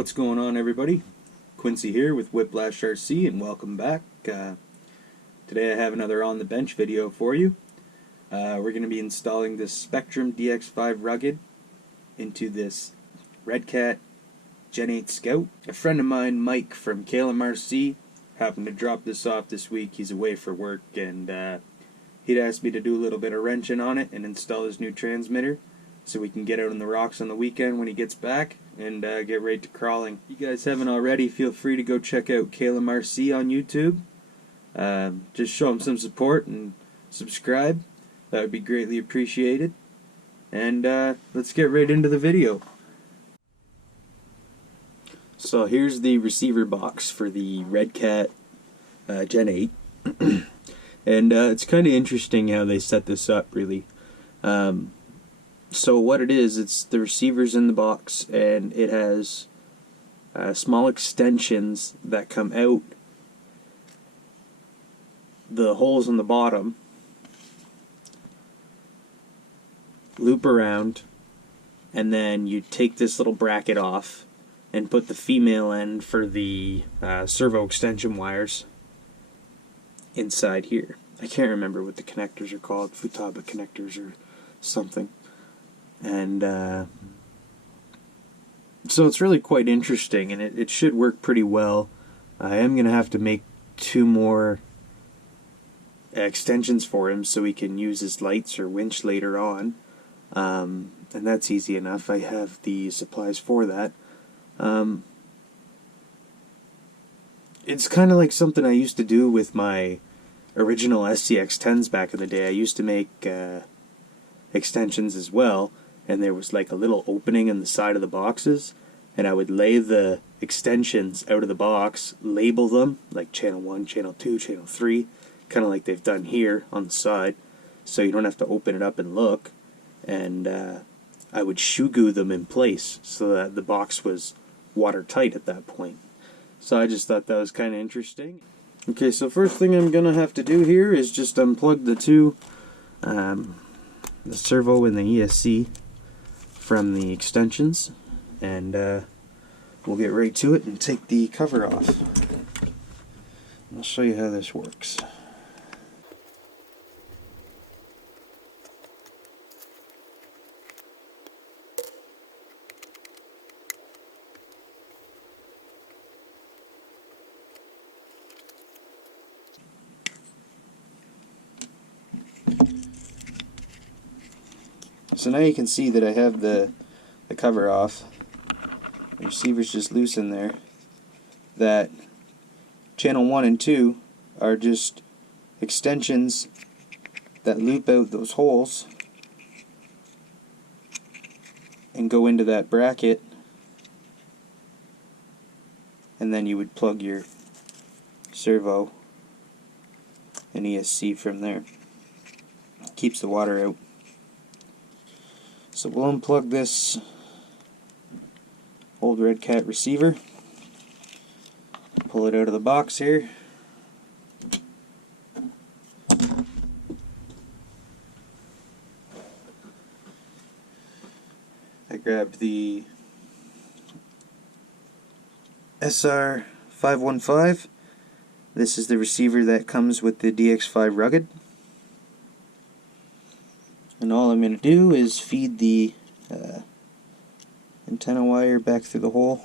What's going on, everybody? Quincy here with Whiplash RC, and welcome back. Today I have another on the bench video for you. We're going to be installing this Spektrum Dx5 Rugged into this Redcat Gen 8 Scout. A friend of mine, Mike from Calibration, happened to drop this off this week. He's away for work, and he'd asked me to do a little bit of wrenching on it and install his new transmitter, so we can get out on the rocks on the weekend when he gets back and get right to crawling. If you guys haven't already, feel free to go check out Calibration on YouTube. Just show him some support and subscribe. That would be greatly appreciated. And let's get right into the video. So here's the receiver box for the Redcat Gen 8. And it's kind of interesting how they set this up, really. So what it is, it's the receivers in the box, and it has small extensions that come out the holes in the bottom, loop around, and then you take this little bracket off and put the female end for the servo extension wires inside here. I can't remember what the connectors are called, Futaba connectors or something. And so it's really quite interesting, and it should work pretty well. I am going to have to make 2 more extensions for him so he can use his lights or winch later on. And that's easy enough. I have the supplies for that. It's kind of like something I used to do with my original SCX10s back in the day. I used to make extensions as well, and there was like a little opening in the side of the boxes, and I would lay the extensions out of the box, label them like channel 1, channel 2, channel 3, kind of like they've done here on the side, so you don't have to open it up and look. And I would shoe glue them in place so that the box was watertight at that point. So I just thought that was kind of interesting. Okay, so first thing I'm gonna have to do here is just unplug the two, the servo and the ESC from the extensions, and we'll get right to it and take the cover off. I'll show you how this works. So now you can see that I have the cover off. The receiver's just loose in there. That channel 1 and 2 are just extensions that loop out those holes and go into that bracket, and then you would plug your servo and ESC from there. Keeps the water out. So we'll unplug this old Redcat receiver, pull it out of the box here. I grabbed the SR515. This is the receiver that comes with the DX5 Rugged. And all I'm going to do is feed the antenna wire back through the hole.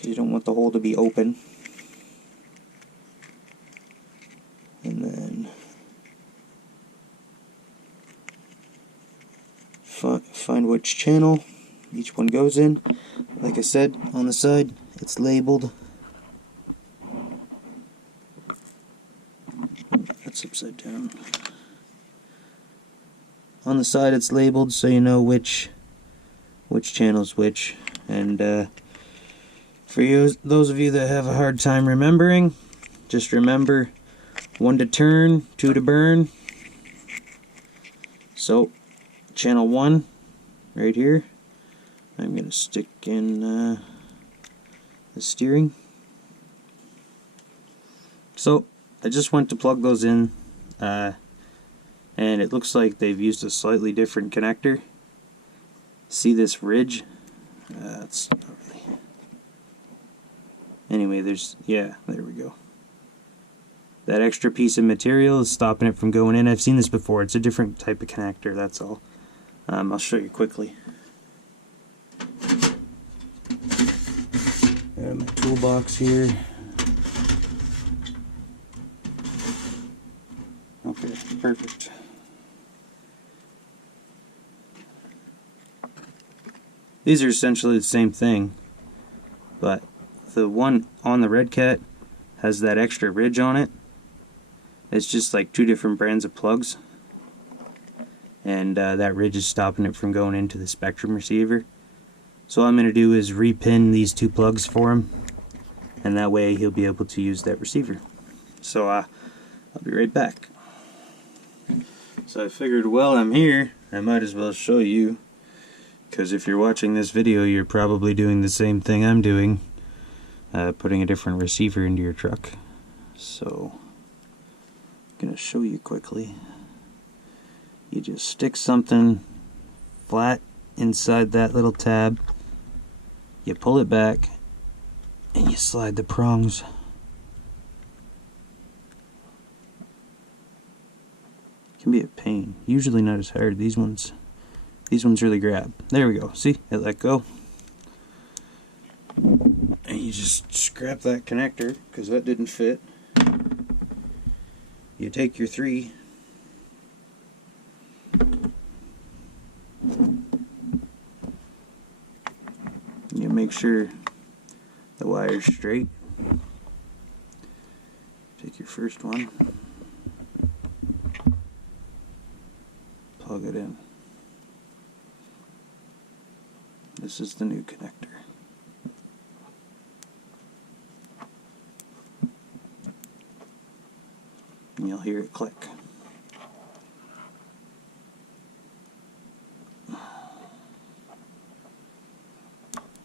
You don't want the hole to be open. And then find which channel each one goes in. Like I said, on the side it's labeled. That's upside down. On the side it's labeled so you know which channel's which. And for those of you that have a hard time remembering, just remember 1 to turn, 2 to burn. So channel 1 right here, I'm going to stick in the steering. So I just went to plug those in, and it looks like they've used a slightly different connector. See this ridge That's not really. Anyway, yeah, there we go. That extra piece of material is stopping it from going in. I've seen this before. It's a different type of connector, that's all. I'll show you quickly. My toolbox here. Okay, perfect. These are essentially the same thing, but the one on the Redcat has that extra ridge on it. It's just like two different brands of plugs, and that ridge is stopping it from going into the Spektrum receiver. So all I'm going to do is repin these two plugs for him, and that way he'll be able to use that receiver. So I'll be right back. So I figured while I'm here, I might as well show you, because if you're watching this video, you're probably doing the same thing I'm doing, putting a different receiver into your truck. So I'm going to show you quickly. You just stick something flat inside that little tab, you pull it back, and you slide the prongs. It can be a pain. Usually not as hard. These ones really grab. There we go. See? It let go. And you just scrap that connector, because that didn't fit. You take your 3. You make sure the wire's straight. Take your first one. Plug it in. This is the new connector. And you'll hear it click.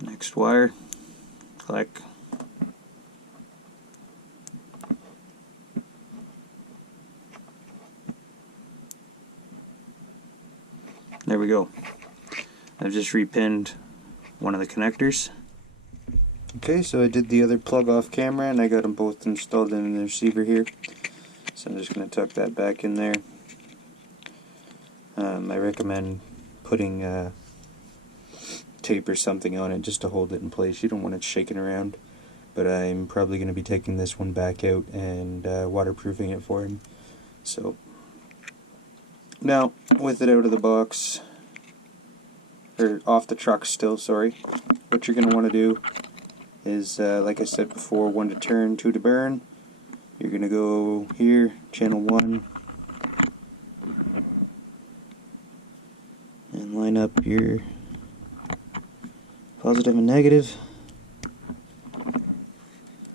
Next wire, click. There we go. I've just repinned one of the connectors. Okay, so I did the other plug off camera and I got them both installed in the receiver here. So I'm just going to tuck that back in there. I recommend putting tape or something on it just to hold it in place. You don't want it shaking around. But I'm probably going to be taking this one back out and waterproofing it for him. So now, with it out of the box, or off the truck still, sorry, what you're going to want to do is, like I said before, 1 to turn, 2 to burn. You're going to go here, channel 1, and line up your positive and negative,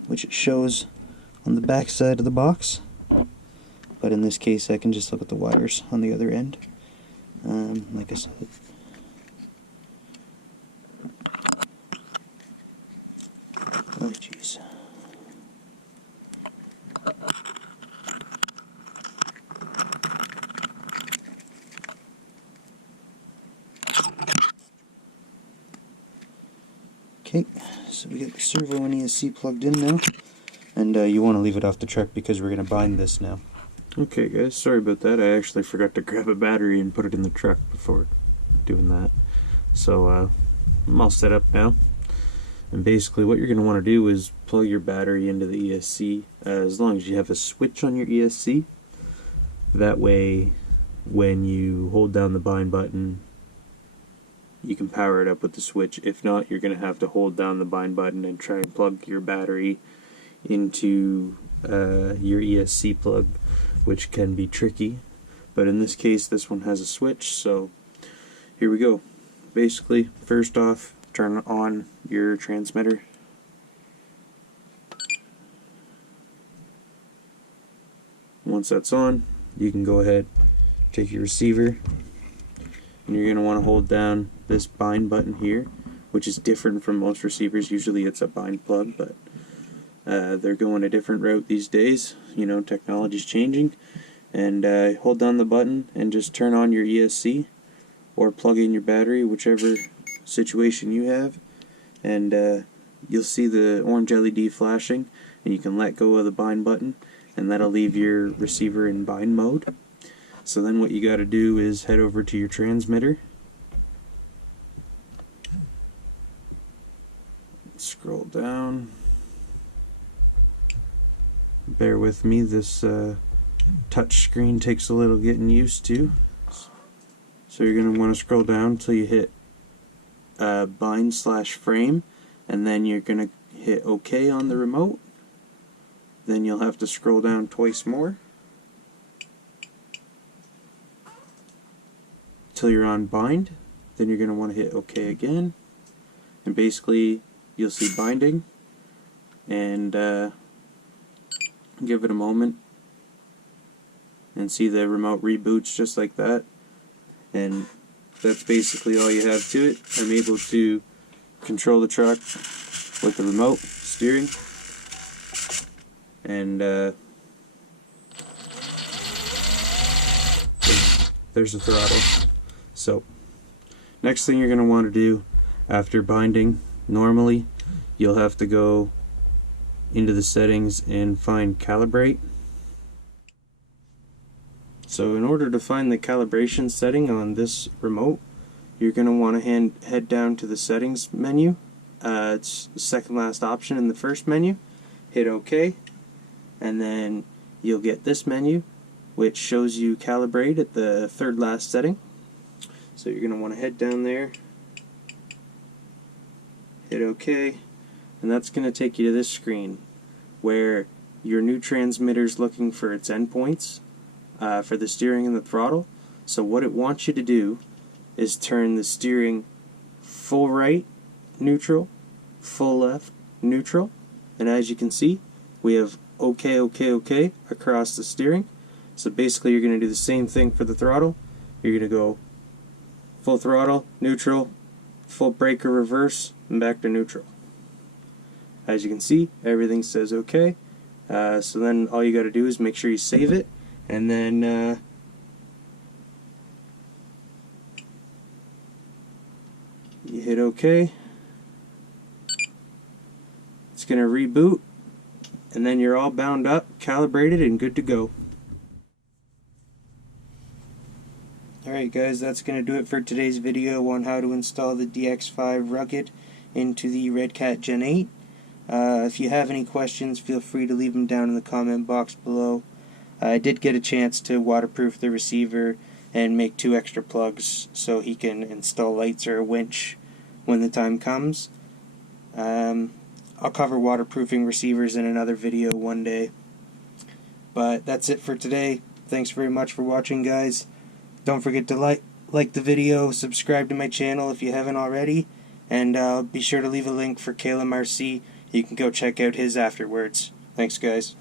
which it shows on the back side of the box. But in this case, I can just look at the wires on the other end. Like I said. Oh, jeez. Okay, so we got the servo and ESC plugged in now. And you want to leave it off the truck because we're going to bind this now. Okay guys, sorry about that. I actually forgot to grab a battery and put it in the truck before doing that. So I'm all set up now. And basically what you're going to want to do is plug your battery into the ESC as long as you have a switch on your ESC. That way when you hold down the bind button you can power it up with the switch. If not, you're going to have to hold down the bind button and try and plug your battery into your ESC plug, which can be tricky. But in this case, this one has a switch, so here we go. Basically, first off, turn on your transmitter. Once that's on, you can go ahead, take your receiver, and you're going to want to hold down this bind button here, which is different from most receivers. Usually it's a bind plug, but they're going a different route these days. You know, technology's changing. And hold down the button and just turn on your ESC or plug in your battery, whichever situation you have, and you'll see the orange LED flashing, and you can let go of the bind button, and that'll leave your receiver in bind mode. So then what you got to do is head over to your transmitter, scroll down. Bear with me, this touch screen takes a little getting used to. So you're going to want to scroll down until you hit bind/frame, and then you're going to hit OK on the remote. Then you'll have to scroll down twice more till you're on bind. Then you're going to want to hit OK again, and basically you'll see binding, and give it a moment and see the remote reboots just like that. And that's basically all you have to it. I'm able to control the truck with the remote steering, and there's the throttle. So next thing you're going to want to do after binding, normally you'll have to go into the settings and find Calibrate. So in order to find the calibration setting on this remote, you're going to want to head down to the settings menu. It's the second last option in the first menu. Hit OK, and then you'll get this menu which shows you Calibrate at the third last setting. So you're going to want to head down there, hit OK, and that's going to take you to this screen where your new transmitter's looking for its endpoints for the steering and the throttle. So what it wants you to do is turn the steering full right, neutral, full left, neutral, and as you can see, we have OK, OK, OK across the steering. So basically you're going to do the same thing for the throttle. You're going to go full throttle, neutral, full brake or reverse, and back to neutral. As you can see, everything says OK. So then all you got to do is make sure you save it, and then you hit OK. It's going to reboot, and then you're all bound up, calibrated, and good to go. Alright guys, that's going to do it for today's video on how to install the DX5 Rugged into the Redcat Gen 8. If you have any questions, feel free to leave them down in the comment box below. I did get a chance to waterproof the receiver and make 2 extra plugs so he can install lights or a winch when the time comes. I'll cover waterproofing receivers in another video one day. But that's it for today. Thanks very much for watching, guys. Don't forget to like the video, subscribe to my channel if you haven't already, and be sure to leave a link for Caleb RC. You can go check out his afterwards. Thanks, guys.